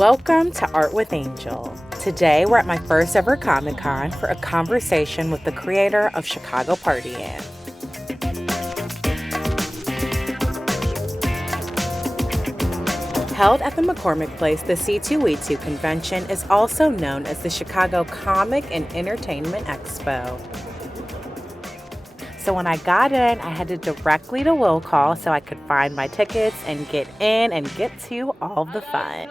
Welcome to Art with Angel. Today we're at my first ever Comic-Con for a conversation with the creator of Chicago Party In. Held at the McCormick Place, the C2E2 convention is also known as the Chicago Comic and Entertainment Expo. So when I got in, I headed directly to Will Call so I could find my tickets and get in and get to all the fun.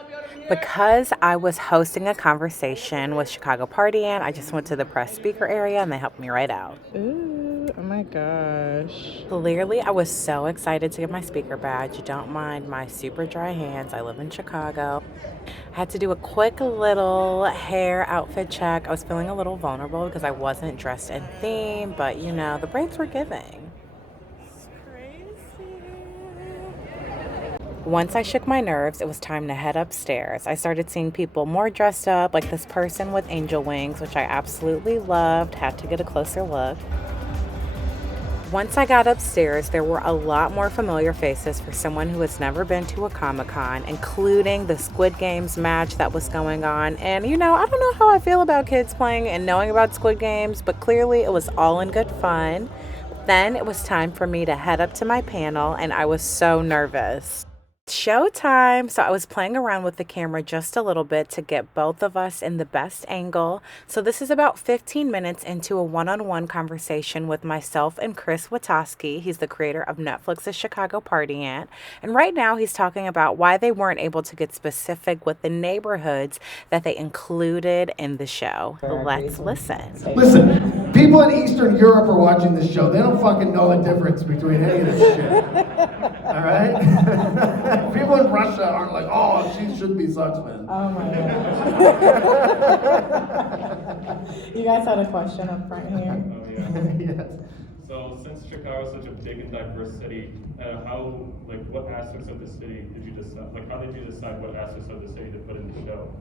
Because I was hosting a conversation with Chicago Party In, I just went to the press speaker area and they helped me right out. Ooh, oh my gosh. Clearly, I was so excited to get my speaker badge. Don't mind my super dry hands. I live in Chicago. I had to do a quick little hair outfit check. I was feeling a little vulnerable because I wasn't dressed in theme, but you know, the braids were giving. Once I shook my nerves, it was time to head upstairs. I started seeing people more dressed up, like this person with angel wings, which I absolutely loved. Had to get a closer look. Once I got upstairs, there were a lot more familiar faces for someone who has never been to a Comic-Con, including the Squid Games match that was going on. And you know, I don't know how I feel about kids playing and knowing about Squid Games, but clearly it was all in good fun. Then it was time for me to head up to my panel, and I was so nervous. Showtime! So I was playing around with the camera just a little bit to get both of us in the best angle. So this is about 15 minutes into a one-on-one conversation with myself and Chris Witaske. He's the creator of Netflix's Chicago Party In. And right now he's talking about why they weren't able to get specific with the neighborhoods that they included in the show. Let's listen. Listen, people in Eastern Europe are watching this show. They don't fucking know the difference between any of this shit. All right? People in Russia aren't like, oh, she should be Sussman. Oh my god. You guys had a question up front here. Oh, yeah. Yes. So since Chicago is such a big and diverse city, what aspects of the city did you decide? Like, how did you decide what aspects of the city to put in the show?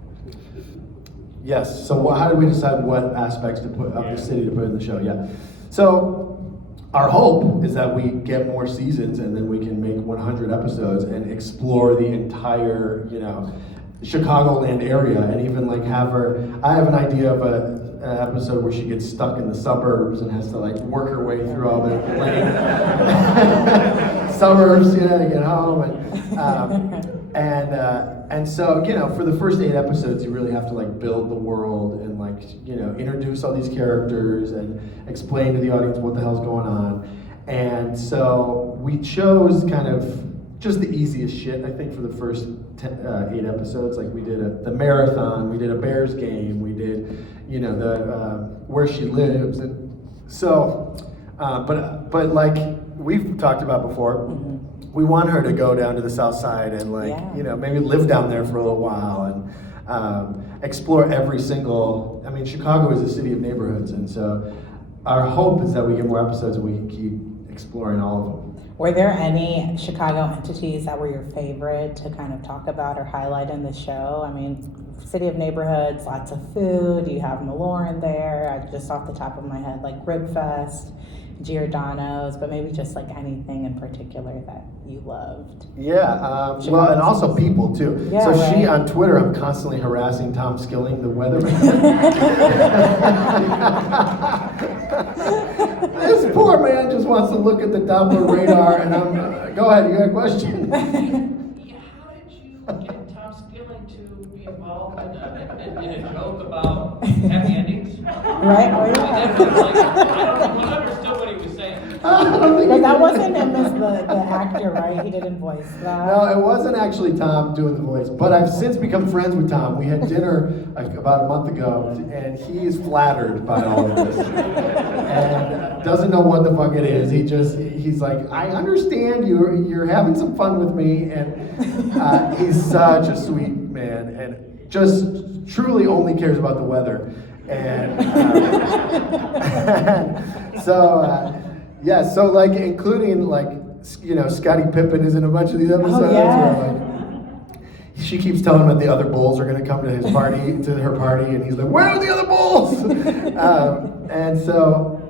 Yes. So how did we decide what aspects to put of the city to put in the show? Yeah. So our hope is that we get more seasons and then we can make 100 episodes and explore the entire, Chicagoland area, and even like have her. I have an idea of an episode where she gets stuck in the suburbs and has to like work her way through all the lame suburbs, to get home, and so for the first 8 episodes you really have to like build the world and like introduce all these characters and explain to the audience what the hell's going on. And so we chose kind of just the easiest shit, I think, for the first 8 episodes. Like we did the marathon, we did a Bears game, we did the where she lives, and so but like we've talked about before, we want her to go down to the South Side and maybe live down there for a little while and explore every single. I mean, Chicago is a city of neighborhoods, and so our hope is that we get more episodes and we can keep exploring all of them. Were there any Chicago entities that were your favorite to kind of talk about or highlight in the show? I mean, city of neighborhoods, lots of food. You have Malloran there. Just off the top of my head, like Ribfest, Giordano's, but maybe just like anything in particular that you loved. Yeah, well, and also people too. Yeah, so right. she on Twitter, I'm constantly harassing Tom Skilling, the weatherman. This poor man just wants to look at the Doppler radar, and I'm. Go ahead, you got a question? Yeah, how did you get Tom Skilling to be involved in a joke about happy endings? Right? Oh, yeah. He understood what he was saying. But that wasn't him as the actor, right? He didn't voice that. No, it wasn't actually Tom doing the voice, but I've since become friends with Tom. We had dinner about a month ago, and he is flattered by all of this, and doesn't know what the fuck it is. He's like, I understand you're having some fun with me, and he's such a sweet man, and just truly only cares about the weather, and so like including like Scottie Pippen is in a bunch of these episodes. Oh, yeah. Where, like, she keeps telling him that the other Bulls are going to come to his party, to her party, and he's like, "Where are the other Bulls?" And so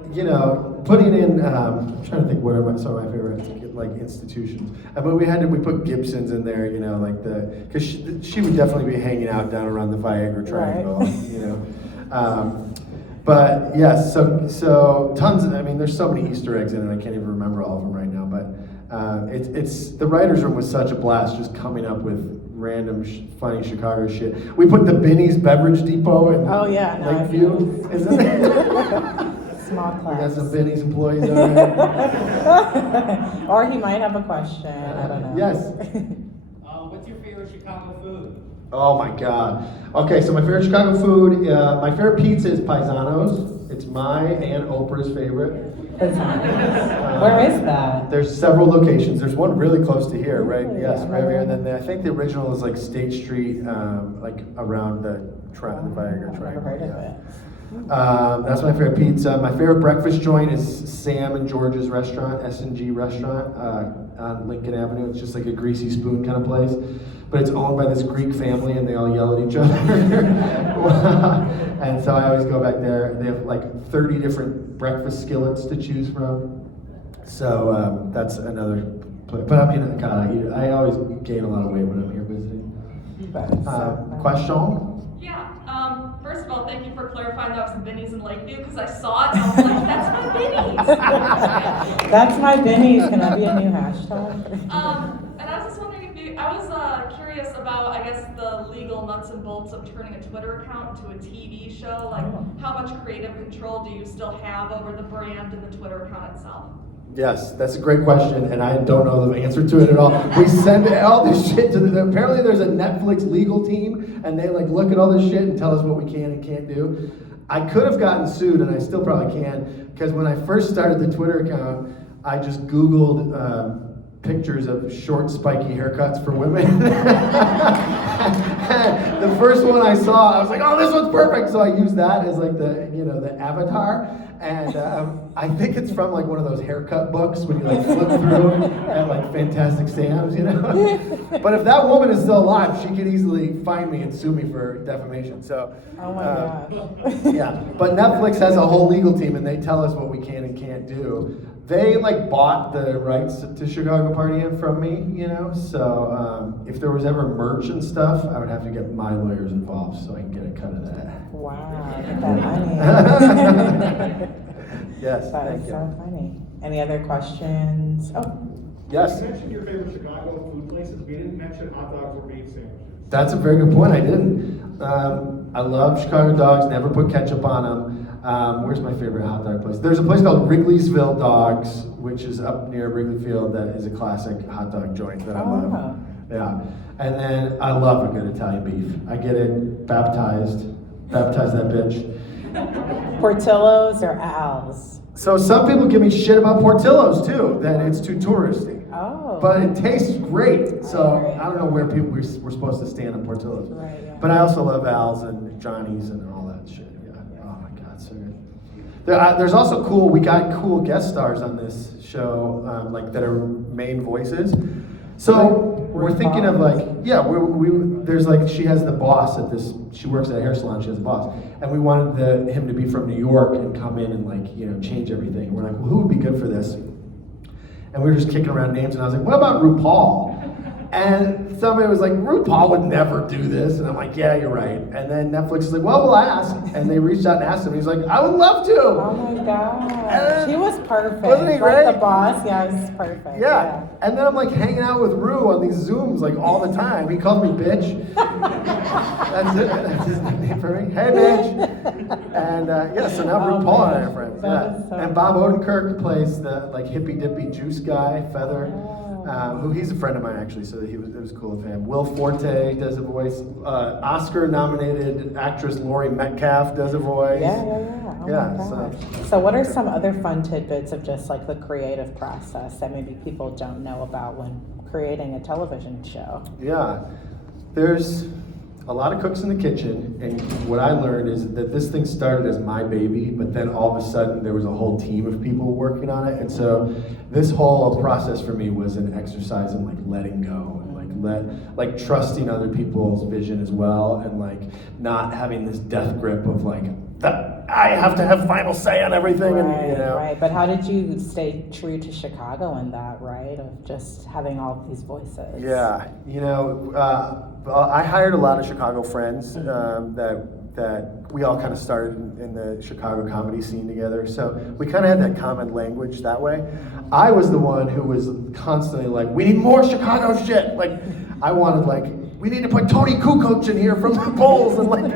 putting in, I'm trying to think what are some of my favorite like institutions. I mean, we put Gibson's in there, you know, like because she would definitely be hanging out down around the Viagra Triangle, you know. But yes, so tons. I mean, there's so many Easter eggs in it. I can't even remember all of them right now. But it's the writers' room was such a blast, just coming up with random funny Chicago shit. We put the Binny's Beverage Depot in Lakeview, isn't it? Small We class. got some Binny's employees on there. Or he might have a question. I don't know. Yes. What's your favorite Chicago food? Oh my God. Okay, so my favorite Chicago food, my favorite pizza is Paisano's. It's my and Oprah's favorite. Where is that? There's several locations. There's one really close to here, right? Really? Yes, right here. And I've then I think the original is like State Street, like around the Viagra never Triangle. heard of yeah. it. That's my favorite pizza. My favorite breakfast joint is Sam and George's restaurant, S&G restaurant on Lincoln Avenue. It's just like a greasy spoon kind of place. But it's owned by this Greek family and they all yell at each other. And so I always go back there. They have like 30 different breakfast skillets to choose from. So that's another place. But I mean, God, I always gain a lot of weight when I'm here visiting. Question? Yeah. First of all, thank you for clarifying that was Binny's in Lakeview because I saw it and I was like, that's my Binny's. That's my Binny's. Can that be a new hashtag? And I was just wondering I was curious about, I guess, the legal nuts and bolts of turning a Twitter account into a TV show. Like, how much creative control do you still have over the brand and the Twitter account itself? Yes, that's a great question, and I don't know the answer to it at all. We send all this shit to apparently there's a Netflix legal team, and they like look at all this shit and tell us what we can and can't do. I could have gotten sued, and I still probably can, because when I first started the Twitter account, I just Googled pictures of short, spiky haircuts for women. The first one I saw, I was like, oh, this one's perfect. So I used that as like the avatar. And I think it's from like one of those haircut books when you like flip through at like Fantastic Sam's, you know. But if that woman is still alive, she could easily find me and sue me for defamation. So, Oh my gosh. yeah. But Netflix has a whole legal team, and they tell us what we can and can't do. They like bought the rights to Chicago Party In from me, you know. So if there was ever merch and stuff, I would have to get my lawyers involved so I can get a cut of that. Wow, get that money. Yes, That thank is you. so funny. Any other questions? Oh, Yes, You mentioned your favorite Chicago food places. We didn't mention hot dogs or beef sandwiches. that's a very good point. I didn't. I love Chicago dogs. Never put ketchup on them. Where's my favorite hot dog place? There's a place called Wrigley'sville Dogs, which is up near Wrigley Field. That is a classic hot dog joint that I love. Oh. Yeah, and then I love a good Italian beef. I get it baptize that bitch. Portillo's or Al's? So some people give me shit about Portillo's too, that it's too touristy. Oh. But it tastes great. So I don't know where people we're supposed to stand on Portillo's. Right, yeah. But I also love Al's and Johnny's and all that shit. Yeah. Oh my God, so good. There's also we got cool guest stars on this show, like that are main voices. So we're thinking of like, yeah, there's like, she has the boss at this, she works at a hair salon, she has a boss. And we wanted him to be from New York and come in and like, you know, change everything. And we're like, well, who would be good for this? And we were just kicking around names and I was like, what about RuPaul? And somebody was like, RuPaul would never do this. And I'm like, yeah, you're right. And then Netflix is like, well, we'll ask. And they reached out and asked him. He's like, I would love to. Oh my God. He was perfect. Wasn't he Like great? the boss, yeah, he was perfect. Yeah. And then I'm like hanging out with Ru on these Zooms like all the time. He calls me bitch. That's it. That's his nickname for me. Hey, bitch. And yeah, so now Oh, RuPaul and I man. are friends. That Yeah. is so And Bob Odenkirk plays the like hippy dippy juice guy, Feather. Who he's a friend of mine actually, so it was cool of him. Will Forte does a voice. Oscar-nominated actress Laurie Metcalf does a voice. Yeah. Oh Yeah, my gosh. So what are some other fun tidbits of just like the creative process that maybe people don't know about when creating a television show? Yeah, there's a lot of cooks in the kitchen, and what I learned is that this thing started as my baby, but then all of a sudden there was a whole team of people working on it, and so this whole process for me was an exercise in like letting go and like like trusting other people's vision as well, and like not having this death grip of like that I have to have final say on everything. Right, and, you know. right. But how did you stay true to Chicago in that, right? Of just having all these voices. Yeah, you know, I hired a lot of Chicago friends that we all kind of started in the Chicago comedy scene together. So we kind of had that common language that way. I was the one who was constantly like, we need more Chicago shit. Like, I wanted like, we need to put Tony Kukoc in here from the Bulls, and like,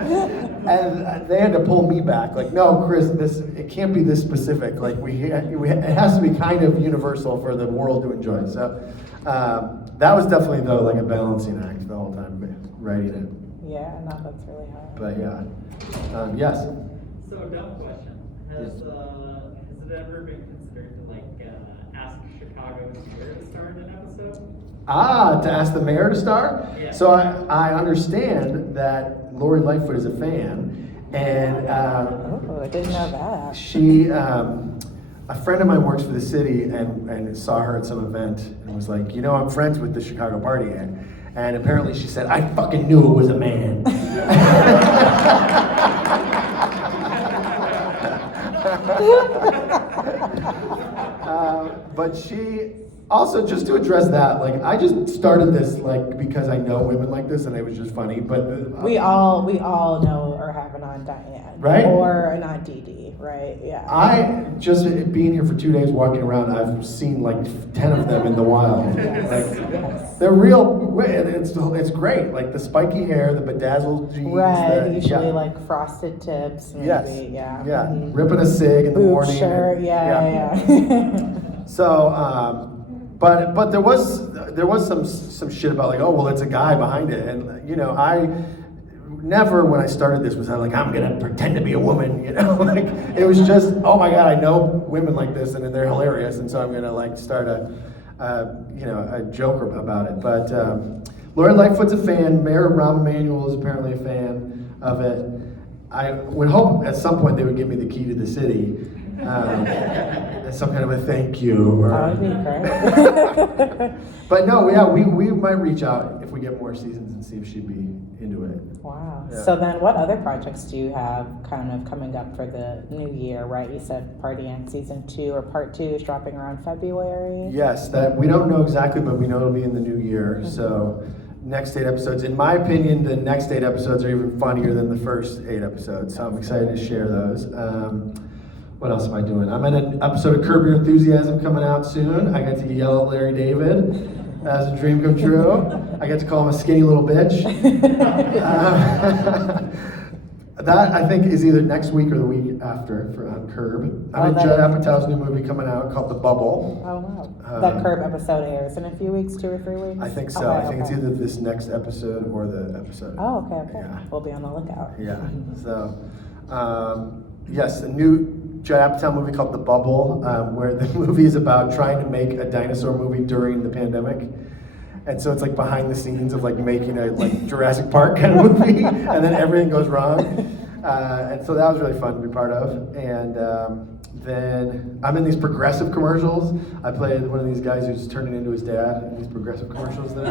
and they had to pull me back. Like, no, Chris, it can't be this specific. Like, it has to be kind of universal for the world to enjoy. So that was definitely though like a balancing act the whole time writing it. Yeah, no, that's really hard. But yeah, yes. So, dumb question. Has it ever been considered to like ask Chicago's mayor to star in an episode? To ask the mayor to star? Yeah. So I understand that Lori Lightfoot is a fan, and Oh, I didn't know that. she, a friend of mine works for the city and saw her at some event and was like, you know, I'm friends with the Chicago party, and apparently she said, I fucking knew it was a man. But she also, just to address that, like I just started this like because I know women like this and it was just funny. But We all know or have an Aunt Diane, Right? Or an Aunt Dee Dee, right? Yeah. I just being here for 2 days, walking around, I've seen like 10 of them in the wild. Yes. Like, they're real. It's great. Like the spiky hair, the bedazzled jeans. Red, usually yeah. like frosted tips. Maybe, Yes. Yeah. Yeah. Mhm. Ripping a cig in the Boot morning. shirt. and- Yeah. So, but there was some shit about like, oh well, it's a guy behind it, and you know, I never when I started this was I like I'm gonna pretend to be a woman, you know, like it was just oh my god, I know women like this and they're hilarious, and so I'm gonna like start a joke about it. But Lori Lightfoot's a fan. Mayor Rahm Emanuel is apparently a fan of it. I would hope at some point they would give me the key to the city. As some kind of a thank you. That would be great. But no, yeah, we might reach out if we get more seasons and see if she'd be into it. Wow. Yeah. So then what other projects do you have kind of coming up for the new year, right? You said Party Ant Season 2 or Part 2 is dropping around February. Yes, that we don't know exactly, but we know it'll be in the new year. So next 8 episodes, in my opinion, the next 8 episodes are even funnier than the first 8 episodes. So I'm excited to share those. What else am I doing? I'm in an episode of Curb Your Enthusiasm coming out soon. I got to yell at Larry David. That was a dream come true. I get to call him a skinny little bitch. That I think is either next week or the week after on Curb. I'm in Judd Apatow's new movie coming out called The Bubble. Oh, wow. That Curb episode airs in a few weeks, 2 or 3 weeks? I think so. Okay, I think it's okay. either this next episode or the episode. Oh, okay. Yeah. We'll be on the lookout. Yeah. So, yes, a new Judd Apatow movie called The Bubble, where the movie is about trying to make a dinosaur movie during the pandemic. And so it's like behind the scenes of like making a like Jurassic Park kind of movie, and then everything goes wrong. And so that was really fun to be part of. And then I'm in these progressive commercials. I played one of these guys who's turning into his dad in these progressive commercials that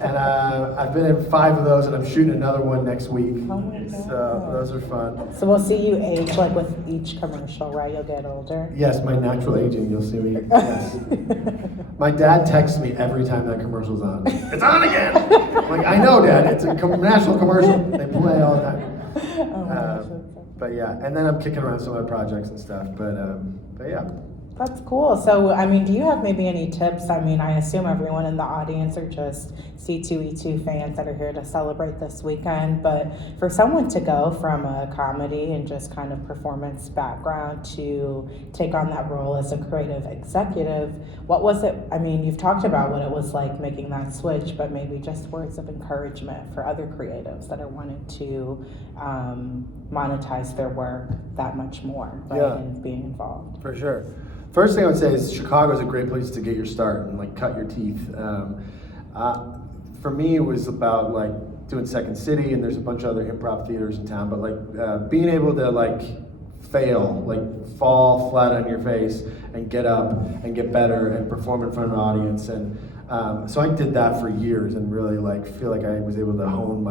and I've been in 5 of those, and I'm shooting another one next week. Oh my God. So those are fun. So we'll see you age like with each commercial, right? You'll get older. Yes, my natural aging, you'll see me. Yes. My dad texts me every time that commercial's on. It's on again! I'm like, I know, Dad, it's a national commercial. They play all the time. Oh my gosh, that's so But yeah, and then I'm kicking around some other projects and stuff. But yeah. That's cool. So, I mean, do you have maybe any tips? I mean, I assume everyone in the audience are just C2E2 fans that are here to celebrate this weekend. But for someone to go from a comedy and just kind of performance background to take on that role as a creative executive, what was it? I mean, you've talked about what it was like making that switch, but maybe just words of encouragement for other creatives that are wanting to monetize their work that much more, right? Yeah. And being involved. For sure. First thing I would say is Chicago is a great place to get your start and like cut your teeth. For me, it was about like doing Second City, and there's a bunch of other improv theaters in town. But like being able to like fail, like fall flat on your face and get up and get better and perform in front of an audience. And So I did that for years and really like feel like I was able to hone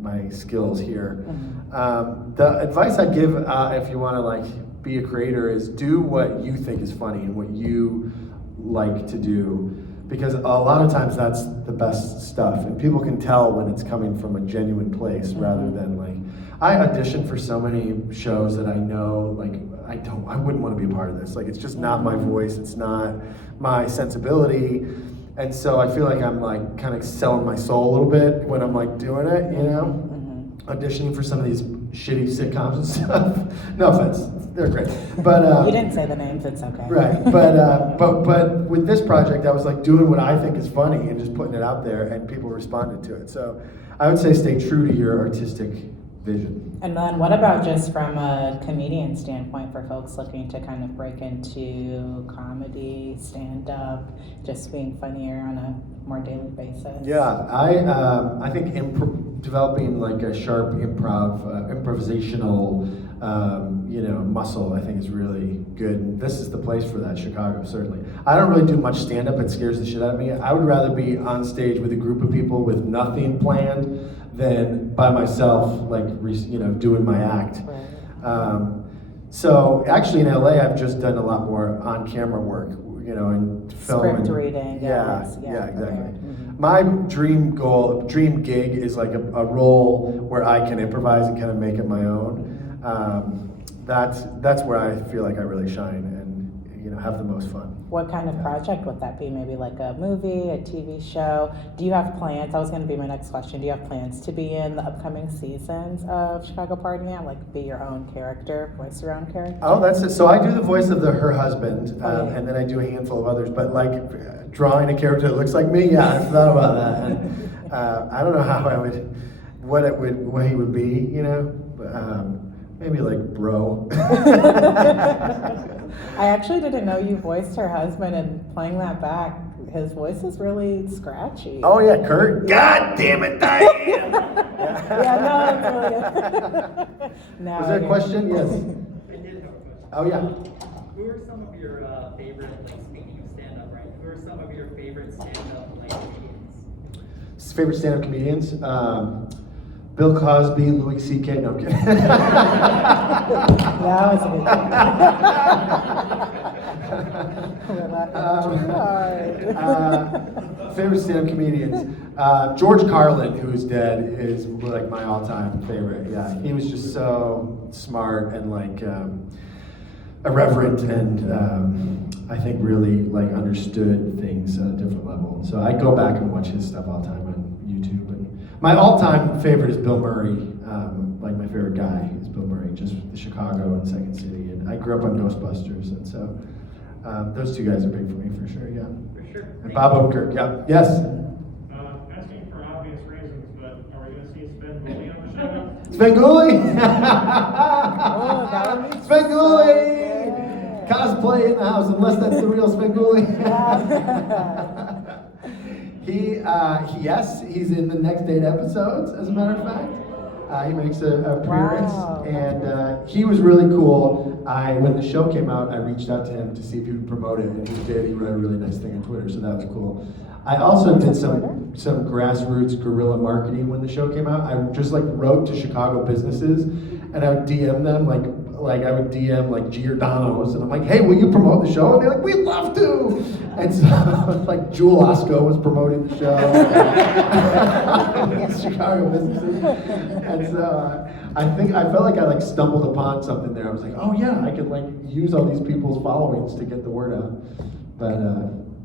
my skills here. The advice I'd give if you want to like be a creator is do what you think is funny and what you like to do, because a lot of times that's the best stuff, and people can tell when it's coming from a genuine place rather than like, I audition for so many shows that I know like I wouldn't want to be a part of this. Like it's just not my voice, it's not my sensibility. And so I feel like I'm like kind of selling my soul a little bit when I'm like doing it, you know? Auditioning for some of these shitty sitcoms and stuff. No offense, they're great. But You didn't say the names, it's okay. right. But with this project, I was like doing what I think is funny and just putting it out there, and people responded to it. So I would say stay true to your artistic vision. And then what about just from a comedian standpoint for folks looking to kind of break into comedy, stand-up, just being funnier on a more daily basis? Yeah, I think developing like a sharp improvisational muscle, I think is really good. And this is the place for that, Chicago, certainly. I don't really do much stand-up, it scares the shit out of me. I would rather be on stage with a group of people with nothing planned than by myself, like, doing my act. Right. So actually in LA, I've just done a lot more on-camera work, and film. Script reading. Yeah, exactly. Okay. My dream gig is like a role where I can improvise and kind of make it my own. That's where I feel like I really shine and have the most fun. What kind of project would that be? Maybe like a movie, a TV show? Do you have plans? That was going to be my next question. Do you have plans to be in the upcoming seasons of Chicago Party Now? Like be your own character, voice your own character? Oh, that's it. So I do the voice of her husband, and then I do a handful of others. But like drawing a character that looks like me, yeah, I've thought about that. And, I don't know how what he would be, but maybe like bro. I actually didn't know you voiced her husband, and playing that back, his voice is really scratchy. Oh yeah, Kurt. God damn it, Diane. No, Was there a question? Yes. I did have a question. Oh yeah. Who are some of your favorite, like speaking of stand-up, right? Who are some of your favorite stand-up like comedians? Favorite stand-up comedians? Bill Cosby, Louis C.K. No, I'm kidding. That was a good one. We're laughing too hard. Favorite stand-up comedians? George Carlin, who's dead, is like my all-time favorite. Yeah, he was just so smart and like irreverent, and I think really like understood things at a different level. So I go back and watch his stuff all the time on YouTube. And my all-time favorite is Bill Murray. Like my favorite guy is Bill Murray, just the Chicago and Second City. And I grew up on Ghostbusters, and so those two guys are big for me for sure. Yeah. For sure. And Bob Odenkirk. Yeah. Yes. Asking for obvious reasons, but are we going to see Svengoolie on the show? Svengoolie! Oh, that would be Svengoolie! Cosplay in the house, unless that's the real Svengoolie. Yes, he's in the next 8 episodes, as a matter of fact. He makes an appearance, Wow. and he was really cool. When the show came out, I reached out to him to see if he would promote it, and he did. He wrote a really nice thing on Twitter, so that was cool. I also did some grassroots guerrilla marketing when the show came out. I just like wrote to Chicago businesses, and I would DM them like I would DM like Giordano's, and I'm like, hey, will you promote the show? And they're like, we'd love to. And so like Jewel Osco was promoting the show. Chicago businesses. And so I felt like I like stumbled upon something there. I was like, oh yeah, I could like use all these people's followings to get the word out. But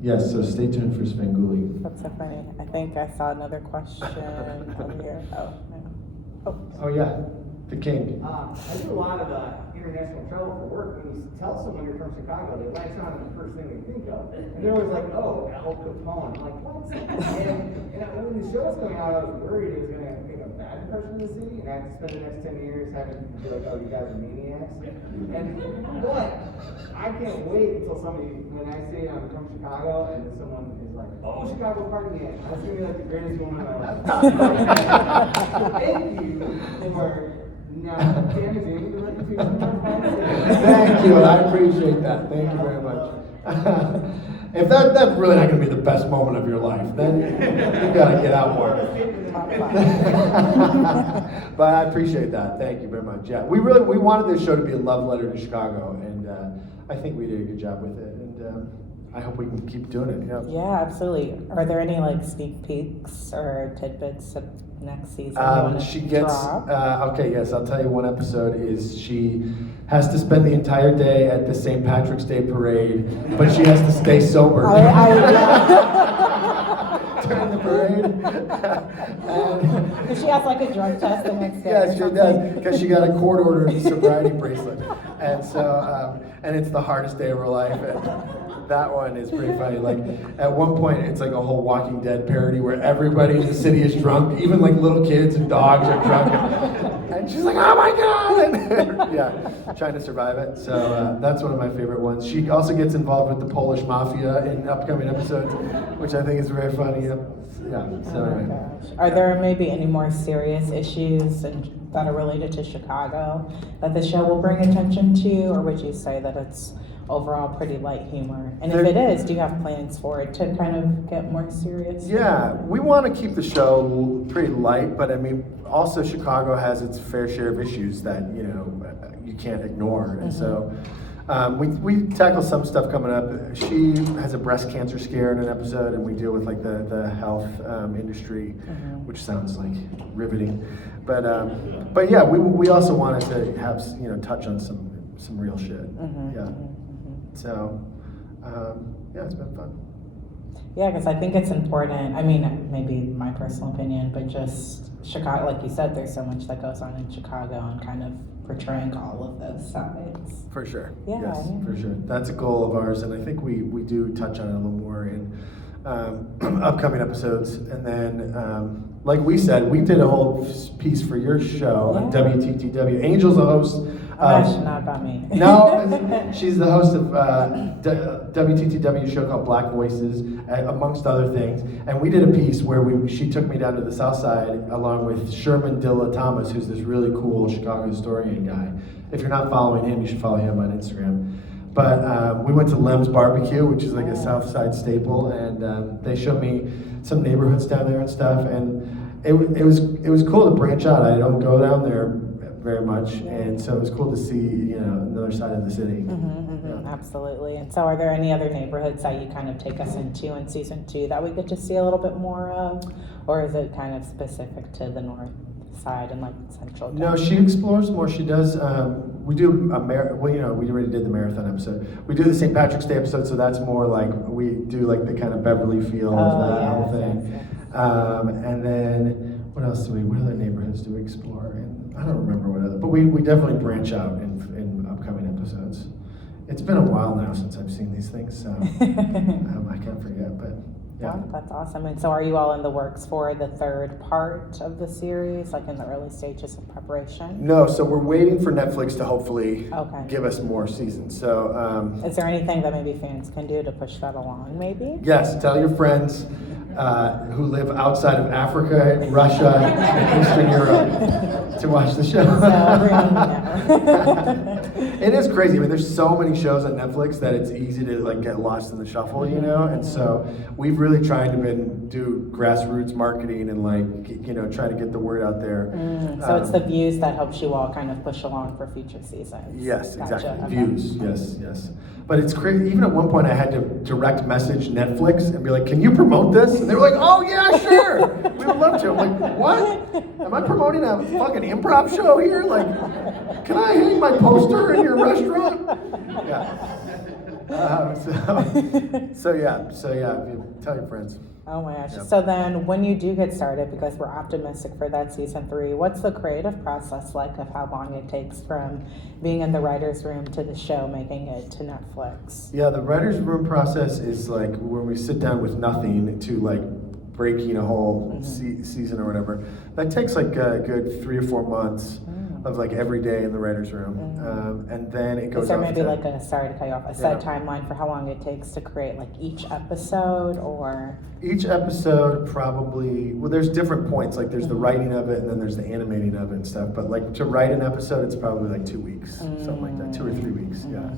yes, so stay tuned for Svengoolie. That's so funny. I think I saw another question over here. Oh, no. Oh yeah, the king. I do a lot of international travel for work. When you tell someone you're from Chicago, they latch on to the first thing they think of. And they're always like, oh, Al Capone. I'm like, what? And when the show was coming out, I was worried it was going to make a bad impression of the city. And I had to spend the next 10 years having to be like, oh, you guys are maniacs. But I can't wait until somebody, when I say I'm from Chicago, and then someone is like, oh, Chicago Party Man. That's going to be like the greatest moment of my life. Thank you for now damaging the reputation of our city. Thank you, I appreciate that. Thank you very much. If that's really not going to be the best moment of your life, then you got to get out more. But I appreciate that. Thank you very much. Yeah, we wanted this show to be a love letter to Chicago, and I think we did a good job with it. And I hope we can keep doing it. Yeah. Yeah, absolutely. Are there any like sneak peeks or tidbits of next season? You wanna She gets drop? okay. Yes, I'll tell you. One episode is she has to spend the entire day at the St. Patrick's Day parade, but she has to stay sober during the parade. Does she have like a drug test the next day? Yes, she does, because she got a court ordered sobriety bracelet, and so and it's the hardest day of her life. And that one is pretty funny. Like at one point, it's like a whole Walking Dead parody where everybody in the city is drunk, even like little kids and dogs are drunk, and she's like, "Oh my god!" And yeah, trying to survive it. So that's one of my favorite ones. She also gets involved with the Polish mafia in upcoming episodes, which I think is very funny. Yeah. So Oh my anyway. gosh. Are there maybe any more serious issues that are related to Chicago that the show will bring attention to, or would you say that it's overall pretty light humor? And if it is, do you have plans for it to kind of get more serious? Yeah, we want to keep the show pretty light, but I mean, also Chicago has its fair share of issues that you can't ignore, and so we tackle some stuff coming up. She has a breast cancer scare in an episode, and we deal with like the health industry, which sounds like riveting, but yeah, we also wanted to have touch on some real shit. So yeah, it's been fun. Yeah, because I think it's important. I mean, maybe my personal opinion, but just Chicago, like you said, there's so much that goes on in Chicago and kind of portraying all of those sides. For sure. Yeah, Yes, yeah. for sure. That's a goal of ours, and I think we do touch on it a little more in upcoming episodes. And then, like we said, we did a whole piece for your show on Yeah. WTTW. Angel's a host. That's not about me. No, she's the host of WTTW show called Black Voices, amongst other things. And we did a piece where she took me down to the South Side along with Sherman Dilla Thomas, who's this really cool Chicago historian guy. If you're not following him, you should follow him on Instagram. But we went to Lem's Barbecue, which is like a South Side staple, and they showed me some neighborhoods down there and stuff. And it was cool to branch out. I don't go down there very much, and so it was cool to see another side of the city. Yeah. Absolutely. And so, are there any other neighborhoods that you kind of take us into in season 2 that we get to see a little bit more of, or is it kind of specific to the north side and like central? No, she explores more. She does. We do we already did the marathon episode. We do the St. Patrick's Day episode, so that's more like we do like the kind of Beverly Fields, that whole thing. Yes. And then what else what other neighborhoods do we explore? And I don't remember what other, but we definitely branch out in upcoming episodes. It's been a while now since I've seen these things, so I can't forget. But yeah. Wow, that's awesome. And so, are you all in the works for the 3rd part of the series, like in the early stages of preparation? No, so we're waiting for Netflix to hopefully Okay. give us more seasons. So Is there anything that maybe fans can do to push that along, maybe? yes, tell your friends who live outside of Africa, Russia, and Eastern Europe to watch the show. So everyone knows. It is crazy. I mean, there's so many shows on Netflix that it's easy to like get lost in the shuffle, And so we've really tried to do grassroots marketing and like try to get the word out there. So it's the views that helps you all kind of push along for future seasons. Yes, Gotcha. exactly. Okay. Views. Yes. But it's crazy. Even at one point, I had to direct message Netflix and be like, "Can you promote this?" And they were like, "Oh yeah, sure. We would love to." I'm like, "What? Am I promoting a fucking improv show here? Like, can I hang my poster in your restaurant?" Yeah. So yeah. Tell your friends. Oh my gosh. Yep. So then when you do get started, because we're optimistic for that season 3, what's the creative process like of how long it takes from being in the writer's room to the show making it to Netflix? Yeah, the writer's room process is like when we sit down with nothing to like breaking a whole season or whatever. That takes like a good 3 or 4 months of like every day in the writer's room. And then it goes Is there off maybe to, like a, sorry to cut you off, a set timeline for how long it takes to create like each episode, or? each episode probably, well, there's different points. Like there's the writing of it and then there's the animating of it and stuff. But like to write an episode, it's probably like 2 weeks, something like that, 2 or 3 weeks. Yeah.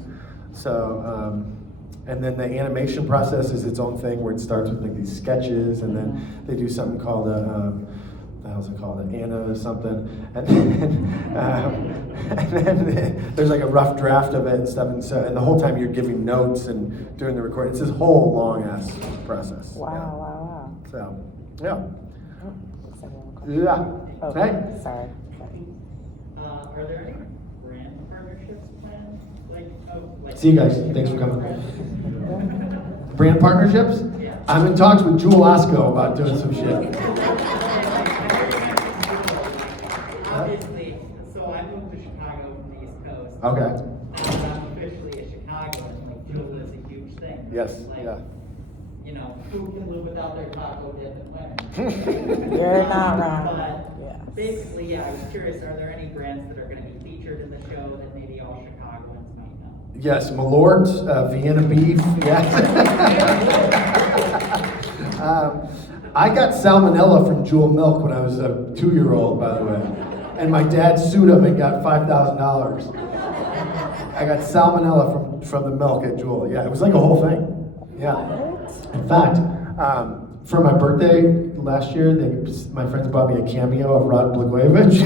So And then the animation process is its own thing where it starts with like these sketches, and then they do something called what the hell's it called? An Anna or something. And then there's like a rough draft of it and stuff. And the whole time you're giving notes and doing the recording. It's this whole long ass process. Wow. So, yeah. Oh, looks like one question. Yeah. Oh, Hey. sorry. Are there any brand partnerships planned? See you guys. Thanks for coming. Brand partnerships? Yeah. I'm in talks with Watoski about doing some shit. Obviously, so I moved to Chicago from the East Coast. Okay. And I'm officially a Chicagoan, like Jewel is a huge thing. Yes, Like, yeah. You know, who can live without their taco dip and lemon? You're not wrong. But Yes. basically, yeah, I was curious, are there any brands that are gonna be featured in the show that maybe all Chicagoans might know? Yes, Malort's, Vienna beef, yes. I got salmonella from Jewel Milk when I was a 2-year-old, by the way. And my dad sued him and got $5,000. I got salmonella from the milk at Jewel. Yeah, it was like a whole thing. Yeah. In fact, for my birthday last year, my friends bought me a cameo of Rod Blagojevich.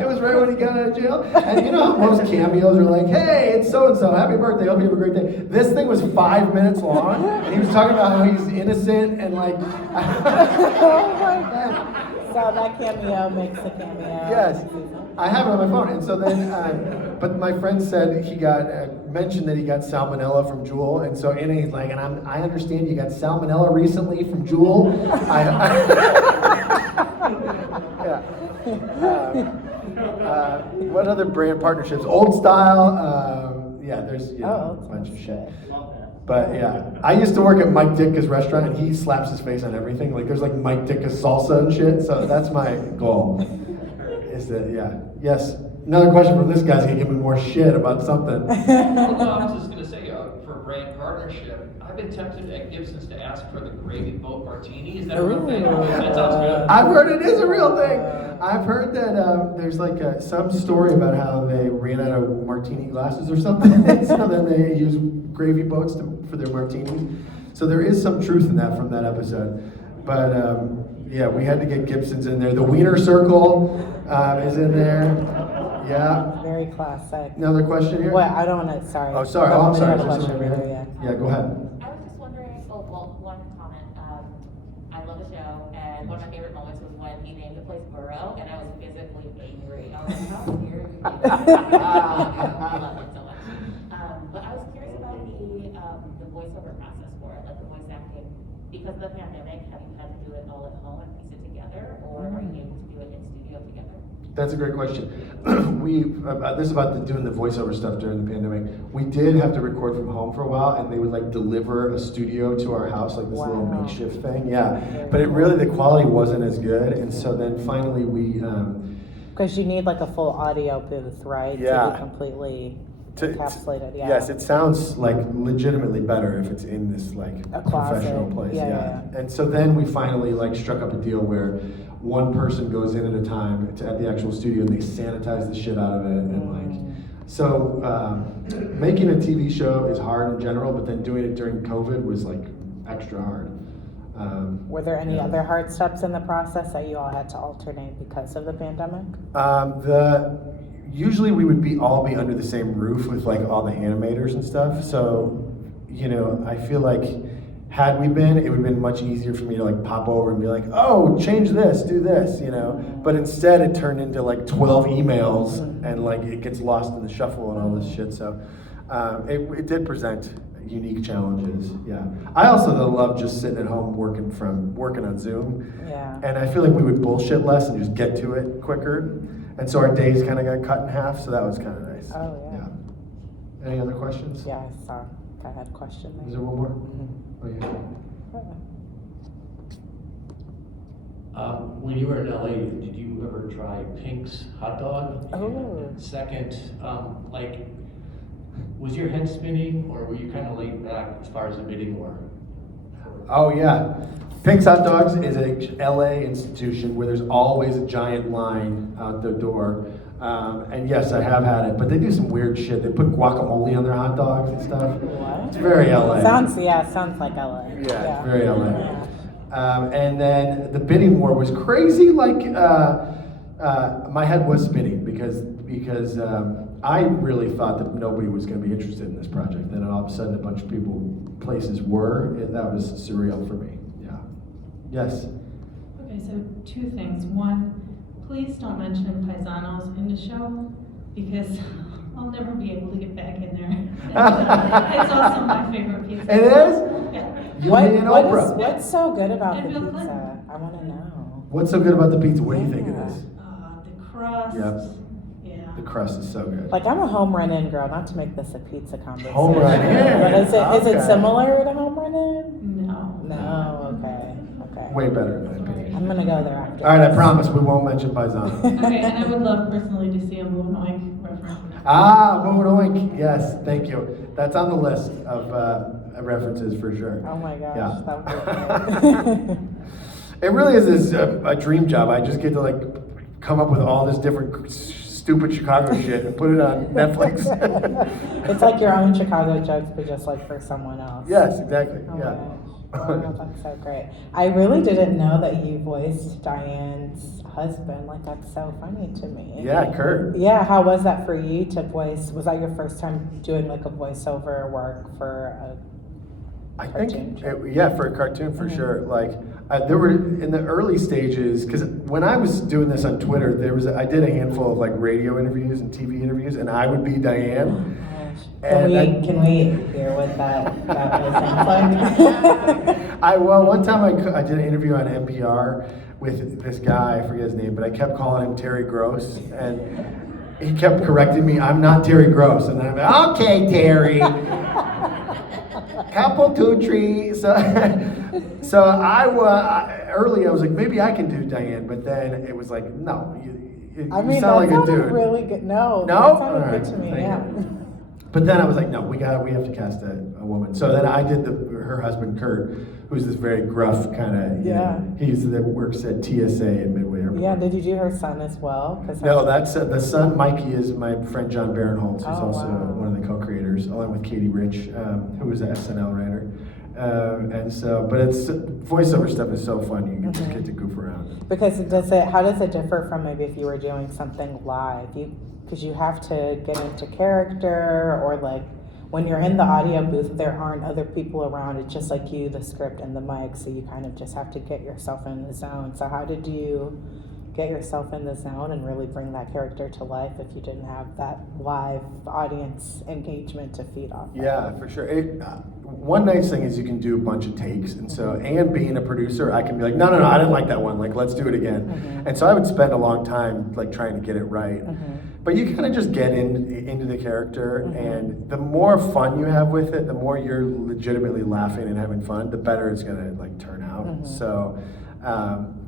It was right when he got out of jail. And you know how most cameos are like, hey, it's so-and-so, happy birthday, hope you have a great day. This thing was 5 minutes long, and he was talking about how he's innocent and like... Oh my God. So that cameo makes a cameo. Yes, I have it on my phone. And so then, but my friend said he got, mentioned that he got salmonella from Jewel. And so Anna, he's like, and I understand you got salmonella recently from Jewel. Yeah. What other brand partnerships? Old Style. Yeah, there's a bunch of shit. But yeah, I used to work at Mike Ditka's restaurant, and he slaps his face on everything. Like there's like Mike Ditka's salsa and shit. So that's my goal. Is that yes? Another question from this guy's gonna give me more shit about something. Well, no, I was just gonna say, for a brand partnership, I've been tempted at Gibson's to ask for the gravy boat martini. Is that a real thing? That sounds good. I've heard it is a real thing. I've heard that there's like some story about how they ran out of martini glasses or something, so then they use gravy boats for their martinis. So there is some truth in that from that episode. But yeah, we had to get Gibson's in there. The Wiener Circle is in there. Yeah. Very classic. Another question here? What? I don't want to, sorry. Oh, sorry. No, I'm sorry. another Is there question someone over here? here, Yeah, go ahead. I was just wondering, one comment. I love the show, and one of my favorite moments was when he named the place Burrow, and I was physically angry. I was like, how dare you? I love it so much. But I was curious about the voiceover process for it, like the voice acting. Because of the pandemic, have you had to do it all at home and piece it together, or are you able to do it in studio together? That's a great question. This is about doing the voiceover stuff during the pandemic. We did have to record from home for a while, and they would like deliver a studio to our house, like this little makeshift thing. Yeah, but the quality wasn't as good, and so then finally we. Because you need like a full audio booth, right? Yeah. To be completely encapsulated. Yeah. Yes, it sounds like legitimately better if it's in this like A closet. professional place. Yeah. And so then we finally like struck up a deal where one person goes in at a time at the actual studio, and they sanitize the shit out of it, and like. So making a TV show is hard in general, but then doing it during COVID was like extra hard. Were there any other hard steps in the process that you all had to alternate because of the pandemic? Usually we would all be under the same roof with like all the animators and stuff. So, I feel like had we been, it would have been much easier for me to like pop over and be like, oh, change this, do this, But instead it turned into like 12 emails, and like it gets lost in the shuffle and all this shit. So it did present unique challenges. Yeah. I also though love just sitting at home working on Zoom. Yeah. And I feel like we would bullshit less and just get to it quicker. And so our days kind of got cut in half, so that was kind of nice. Oh, yeah. Any other questions? Yeah, I saw. I had a question there. Is there one more? Oh, yeah. When you were in LA, did you ever try Pink's hot dog? Oh. And second, was your head spinning, or were you kind of laid back as far as the bidding were? Oh yeah, Pink's Hot Dogs is a LA institution where there's always a giant line out the door. And yes, I have had it, but they do some weird shit. They put guacamole on their hot dogs and stuff. What? It's very LA. Sounds like LA. Yeah, it's very LA. And then the bidding war was crazy. Like my head was spinning because I really thought that nobody was going to be interested in this project. Then all of a sudden, a bunch of places were. And that was surreal for me. Yeah. Yes. Okay, so two things. One, please don't mention paisanos in the show because I'll never be able to get back in there. It's also my favorite pizza. It is? Yeah. You and Oprah. What's so good about And the Bill pizza? Clinton. I want to know. What's so good about the pizza? What do you think it is? The crust. Yep. Yeah. The crust is so good. Like, I'm a home run in girl, not to make this a pizza conversation. Home run in. But is it Okay. similar to home run in? No. No, okay. Way better in my opinion. I'm gonna go there after. All right, I promise we won't mention paisano. Okay, and I would love personally to see a Moon Oink reference. Moon Oink. Yes, thank you. That's on the list of references for sure. Oh my gosh, Yeah. that would be great. It really is a dream job. I just get to like come up with all this different stupid Chicago shit and put it on Netflix. It's like your own Chicago jokes, but just like for someone else. Yes, exactly. Oh my Yeah. gosh. Wow, that's so great. I really didn't know that you voiced Diane's husband. Like, that's so funny to me. Yeah, Kurt. Yeah, how was that for you to voice? Was that your first time doing like a voiceover work for a I cartoon? think, yeah, for a cartoon for Mhm. sure. Like, there were in the early stages, because when I was doing this on Twitter, I did a handful of like radio interviews and TV interviews, and I would be Diane. Can we hear what that sounds like? One time I did an interview on NPR with this guy, I forget his name, but I kept calling him Terry Gross, and he kept correcting me, I'm not Terry Gross, and I'm like, okay, Terry. Couple two trees. So I was like, maybe I can do Diane, but then it was like, no, you I mean, sound that like a sounded dude. really good. No, No? that sounded All good right, to me. thank Yeah. you. But then I was like, no, we have to cast a woman. So then I did her husband Kurt, who's this very gruff kind of. Yeah. He's that works at TSA at Midway Airport. Yeah. Did you do her son as well? No, that's the son. Mikey is my friend John Barinholtz, who's Oh, also wow. one of the co-creators, along with Katie Rich, who was an SNL writer. And so, but it's voiceover stuff is so fun. You just get to goof around. Because how does it differ from maybe if you were doing something live? Because you have to get into character, or like when you're in the audio booth, there aren't other people around. It's just like you, the script, and the mic. So you kind of just have to get yourself in the zone. So how did you get yourself in the zone and really bring that character to life if you didn't have that live audience engagement to feed off? Yeah, for sure. One nice thing is you can do a bunch of takes, and so, and being a producer, I can be like, no, I didn't like that one. Like, let's do it again. Mm-hmm. And so I would spend a long time like trying to get it right. Mm-hmm. But you kind of just get into the character, Mm-hmm. and the more fun you have with it, the more you're legitimately laughing and having fun, the better it's gonna like turn out. Mm-hmm. So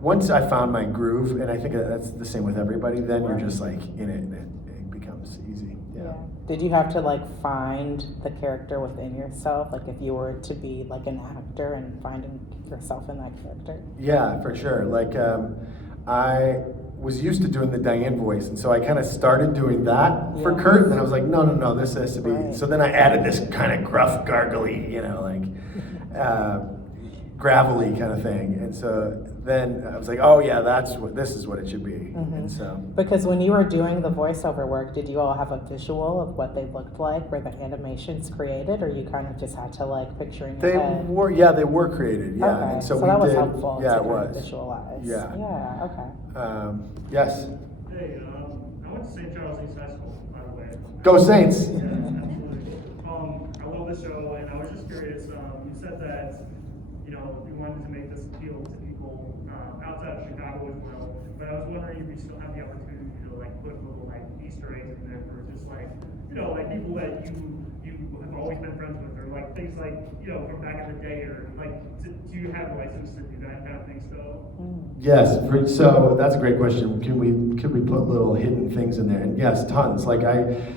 once I found my groove, and I think that's the same with everybody, then you're just like in it, and it becomes easy. Yeah. Did you have to like find the character within yourself? Like if you were to be like an actor and finding yourself in that character? Yeah, for sure. Like I was used to doing the Diane voice, and so I kind of started doing that for Yeah. Kurt, and I was like, no, this has to be. Right. So then I added this kind of gruff, gargly, like gravelly kind of thing, and so then I was like, oh yeah, this is what it should be. Mhm. And so Because when you were doing the voiceover work, did you all have a visual of what they looked like? Were the animations created, or you kind of just had to like picture in your they head? were created, yeah. Okay, And so we that was did, helpful yeah, to it kind of was. visualize. Yeah. Yeah, okay. Yes. Hey, I went to St. Charles East High School, by the way. Go Saints. Yeah, absolutely. I love the show, and I was just curious. You said that you wanted to make this appeal to people outside of Chicago as well. But I was wondering if you still have the opportunity to like put little like Easter eggs in there for just like like people that you have always been friends with, or like things like from back in the day, or like do you have a license to do that kind of thing still? Yes, so that's a great question. Can we put little hidden things in there? And yes, tons. Like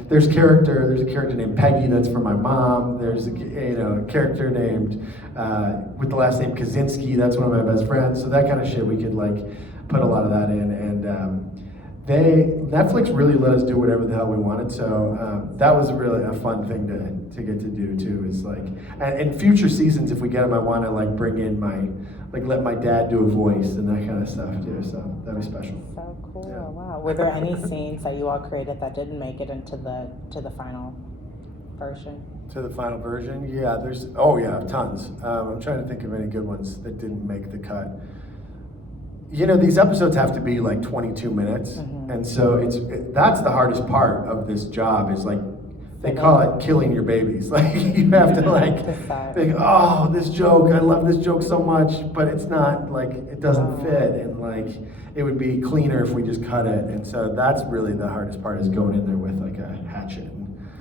there's a character named Peggy that's from my mom. There's a character named with the last name Kaczynski, that's one of my best friends. So that kind of shit we could like put a lot of that in. And Netflix really let us do whatever the hell we wanted, so that was really a fun thing to get to do too. Is like, and in future seasons, if we get them, I want to like bring in let my dad do a voice and that kind of stuff too. So that'd be special. So cool. Yeah. Wow. Were there any scenes that you all created that didn't make it into the final version? To the final version, yeah. Tons. I'm trying to think of any good ones that didn't make the cut. You know, these episodes have to be like 22 minutes, and so that's the hardest part of this job is like, they call it killing your babies. Like, you have to like think, oh, this joke, I love this joke so much, but it's not, like, it doesn't fit, and like, it would be cleaner if we just cut it, and so that's really the hardest part, is going in there with like a hatchet.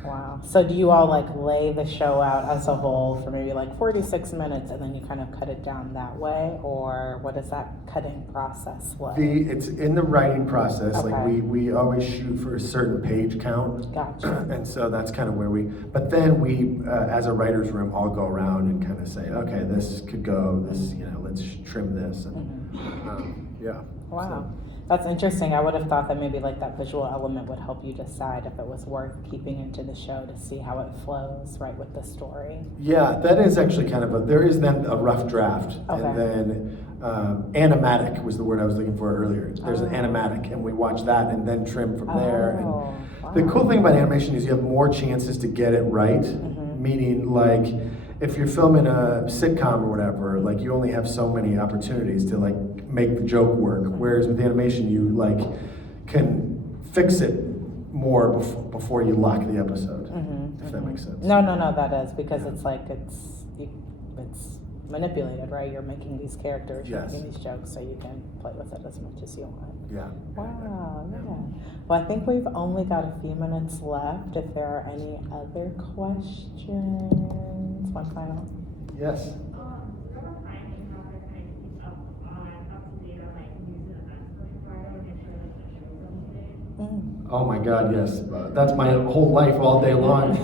Wow. So do you all like lay the show out as a whole for maybe like 46 minutes and then you kind of cut it down that way? Or what is that cutting process like? It's in the writing process. Okay. Like we always shoot for a certain page count. Gotcha. And so that's kind of where but then we, as a writer's room, all go around and kind of say, okay, this could go, this, let's trim this. And, yeah. Wow. So. That's interesting. I would have thought that maybe like that visual element would help you decide if it was worth keeping into the show to see how it flows right with the story. Yeah, that is actually kind of there is then a rough draft. Okay. And then animatic was the word I was looking for earlier. There's an animatic, and we watch that and then trim from there. And wow. The cool thing about animation is you have more chances to get it right, meaning like, if you're filming a sitcom or whatever, like you only have so many opportunities to like make the joke work. Whereas with animation, you like can fix it more before you lock the episode. If that makes sense. No, that is because it's like it's manipulated, right? You're making these characters, you're making these jokes, so you can play with it as much as you want. Yeah. Wow. Yeah. Well, I think we've only got a few minutes left. If there are any other questions, one final. Yes. Oh my God, yes. That's my whole life, all day long.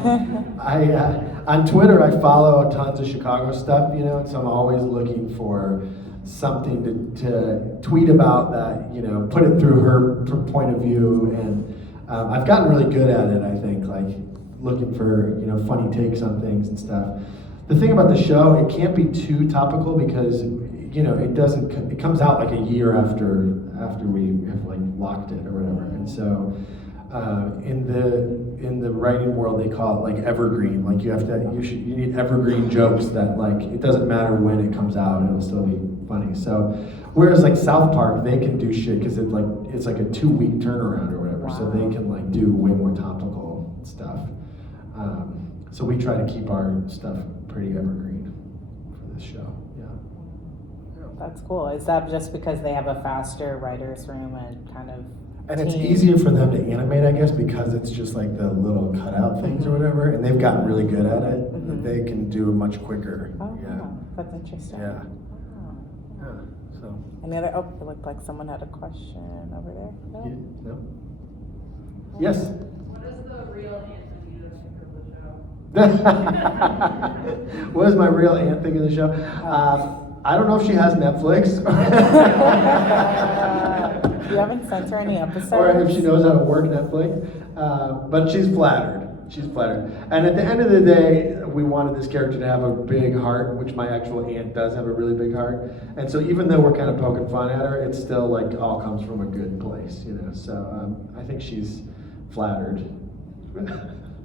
On Twitter, I follow tons of Chicago stuff, and so I'm always looking for something to tweet about that, put it through her point of view, and I've gotten really good at it, I think, like looking for, funny takes on things and stuff. The thing about the show, it can't be too topical because, it comes out like a year after we have like locked it or whatever, and so in the writing world they call it like evergreen. Like you need evergreen jokes that like it doesn't matter when it comes out, it'll still be funny. So whereas like South Park, they can do shit because it's like a 2-week turnaround or whatever, so they can like do way more topical stuff. So we try to keep our stuff pretty evergreen for this show. That's cool. Is that just because they have a faster writer's room and kind of And it's easier for them to animate, I guess, because it's just like the little cutout things or whatever, and they've gotten really good at it. They can do it much quicker. Oh, yeah. That's interesting. Yeah. Wow. Yeah. So. Any other? Oh, it looked like someone had a question over there. No? No? Yes. What is the real Anthony you think of the show? What is my real aunt think of the show? I don't know if she has Netflix. You haven't sent her any episodes? Or if she knows how to work Netflix. But she's flattered. She's flattered. And at the end of the day, we wanted this character to have a big heart, which my actual aunt does have a really big heart. And so even though we're kind of poking fun at her, it's still like all comes from a good place, So I think she's flattered.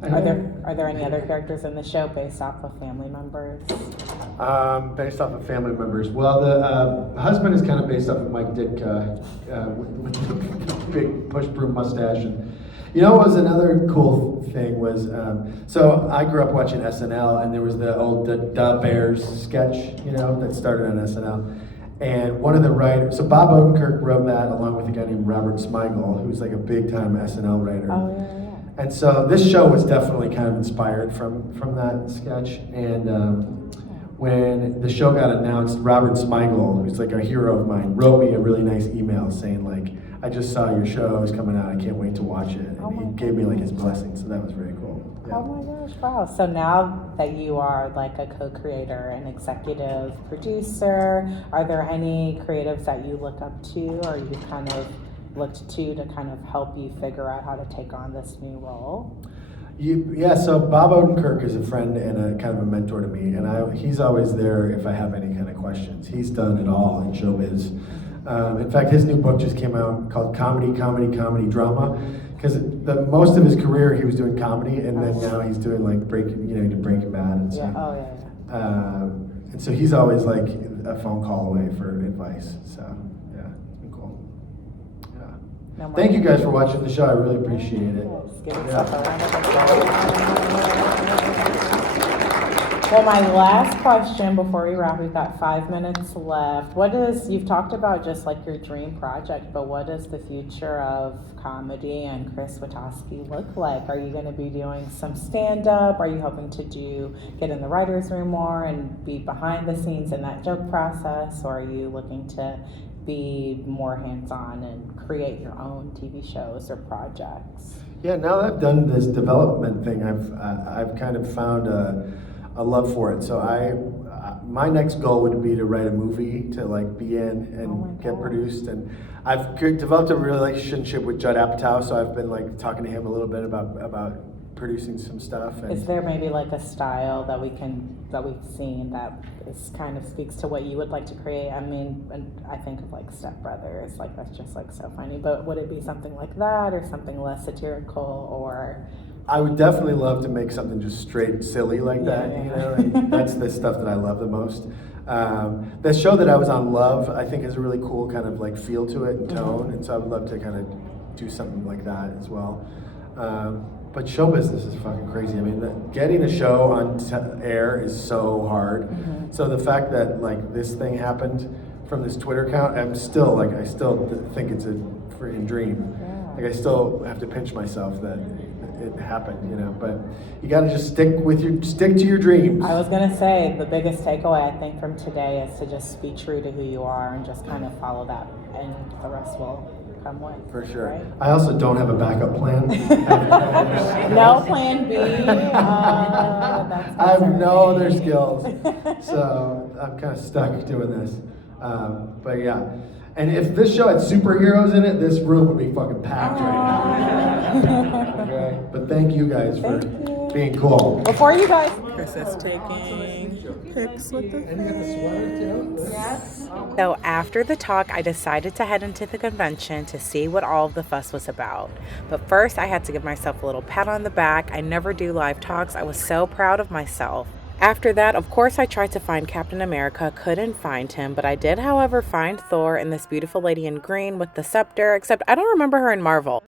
Are there any other characters in the show based off of family members? Based off of family members. Well, the husband is kind of based off of Mike Ditka with the big push broom mustache. And what was another cool thing was, so I grew up watching SNL, and there was the old Da Bears sketch, that started on SNL. And one of the writers, so Bob Odenkirk wrote that along with a guy named Robert Smigel, who's like a big time SNL writer. Oh, yeah. And so this show was definitely kind of inspired from that sketch. And when the show got announced, Robert Smigel, who's like a hero of mine, wrote me a really nice email saying like, I just saw your show is coming out, I can't wait to watch it. And he gave me like his blessing, so that was very cool. Yeah. Oh my gosh, wow. So now that you are like a co-creator and executive producer, are there any creatives that you look up to, or you kind of looked to kind of help you figure out how to take on this new role? So Bob Odenkirk is a friend and a kind of a mentor to me, and he's always there if I have any kind of questions. He's done it all in showbiz. In fact, his new book just came out called Comedy, Drama, because most of his career he was doing comedy, and then now he's doing like Breaking Bad and stuff. Yeah. Oh yeah. And so he's always like a phone call away for advice. So yeah, it's been cool. Yeah. No more. Thank you guys for watching the show. I really appreciate it. Let's give yourself a round of applause. Well, my last question before we wrap, we've got 5 minutes left. You've talked about just like your dream project, but what does the future of comedy and Chris Witaske look like? Are you going to be doing some stand-up? Are you hoping to get in the writer's room more and be behind the scenes in that joke process? Or are you looking to be more hands-on and create your own TV shows or projects? Yeah, now that I've done this development thing, I've kind of found a love for it. So my next goal would be to write a movie to like be in and get produced. And I've developed a relationship with Judd Apatow, so I've been like talking to him a little bit about producing some stuff. And is there maybe like a style that we've seen that kind of speaks to what you would like to create? I mean, and I think of like Step Brothers, like that's just like so funny. But would it be something like that or something less satirical or? I would definitely love to make something just straight silly like that, you know, and that's the stuff that I love the most. The show that I was on, Love, I think has a really cool kind of like feel to it and tone, and so I would love to kind of do something like that as well. But show business is fucking crazy. I mean, getting a show on air is so hard. So the fact that like this thing happened from this Twitter account, I still think it's a freaking dream. Like I still have to pinch myself that it happened, you know, but you got to just stick to your dreams. I was going to say the biggest takeaway I think from today is to just be true to who you are and just kind of follow that, and the rest will come with. For sure. Right? I also don't have a backup plan. No plan B. I have no other skills, so I'm kind of stuck doing this. But yeah. And if this show had superheroes in it, this room would be fucking packed right now. Okay? But thank you guys for being cool. Before you guys... Chris is taking pics with the And you got the sweater too? Yes. So after the talk, I decided to head into the convention to see what all of the fuss was about. But first, I had to give myself a little pat on the back. I never do live talks. I was so proud of myself. After that, of course, I tried to find Captain America, couldn't find him, but I did, however, find Thor and this beautiful lady in green with the scepter, except I don't remember her in Marvel.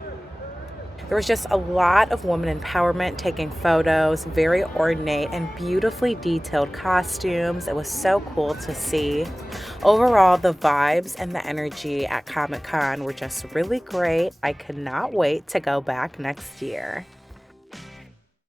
There was just a lot of woman empowerment, taking photos, very ornate and beautifully detailed costumes. It was so cool to see. Overall, the vibes and the energy at Comic-Con were just really great. I could not wait to go back next year.